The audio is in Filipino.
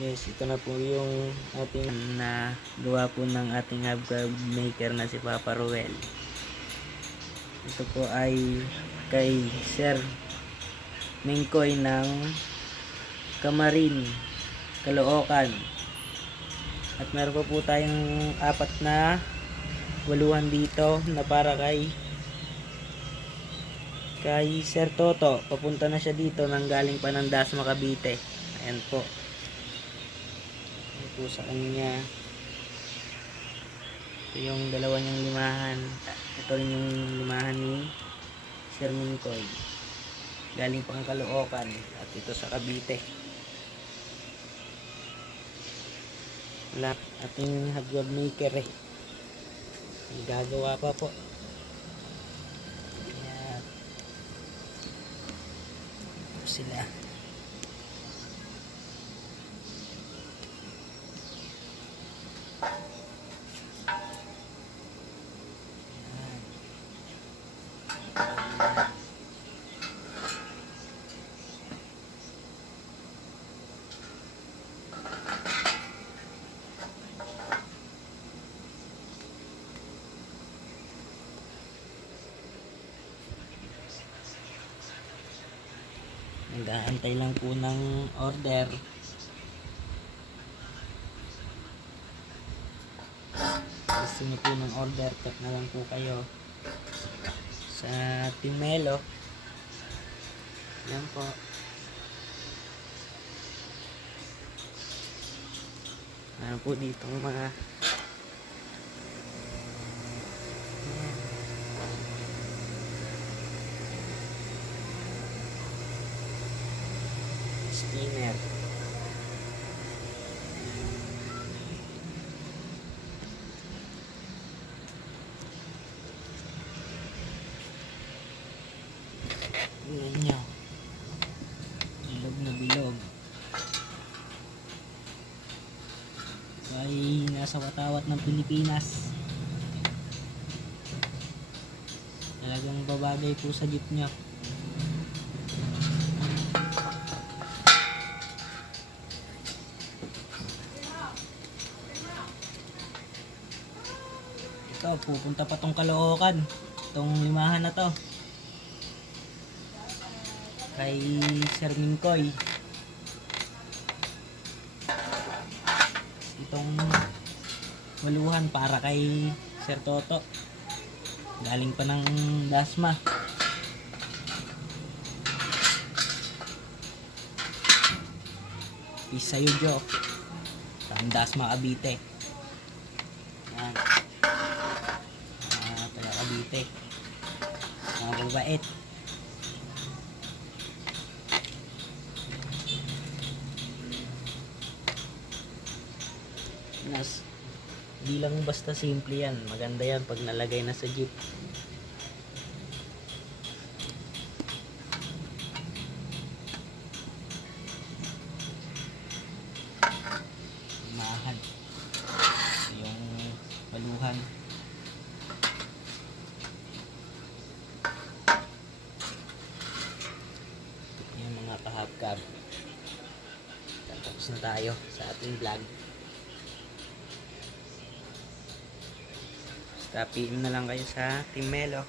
Yes, ito na po yung ating na gawa po ng ating hubcap maker na si Papa Ruel. Ito po ay kay Sir Mingkoy ng Camarin, Caloocan. At meron po tayong 4 na waluhan dito na para kay Sir Toto. Papunta na siya dito nang galing pa ng Dasma, Cavite. Ayan po. Ayan po sa kanya. Ito yung dalawa niyang limahan. Ito rin yung limahan ni Sir Mingkoy. Galing pang Caloocan. At ito sa Cavite. Wala ating hubcap maker eh. Gagawa pa po. Ayan. Ito sila. Nag-aantay lang po ng order. Gusto niyo po ng order, tap na lang po kayo sa Team Melo. Yan po. Ano po dito mga spinner. Tingnan nyo. Bilog na bilog. Ito ay nasa watawat ng Pilipinas. Talagang babagay po sa jeep nyo. Ito, pupunta pa tong Caloocan. Itong limahan na to. Kay Sir Mingkoy. Itong waluhan para kay Sir Toto. Galing pa ng Dasma. Peace sa'yo, Joe. From Dasma, Cavite. Yan. Taga Cavite. Mga babait. Di lang basta simple yan. Maganda yan pag nalagay na sa jeep. Mahan. Yung baluhan. Yung mga kahapkab. Tapos na tayo sa ating vlog. Basta PM na lang kayo sa Team Melo.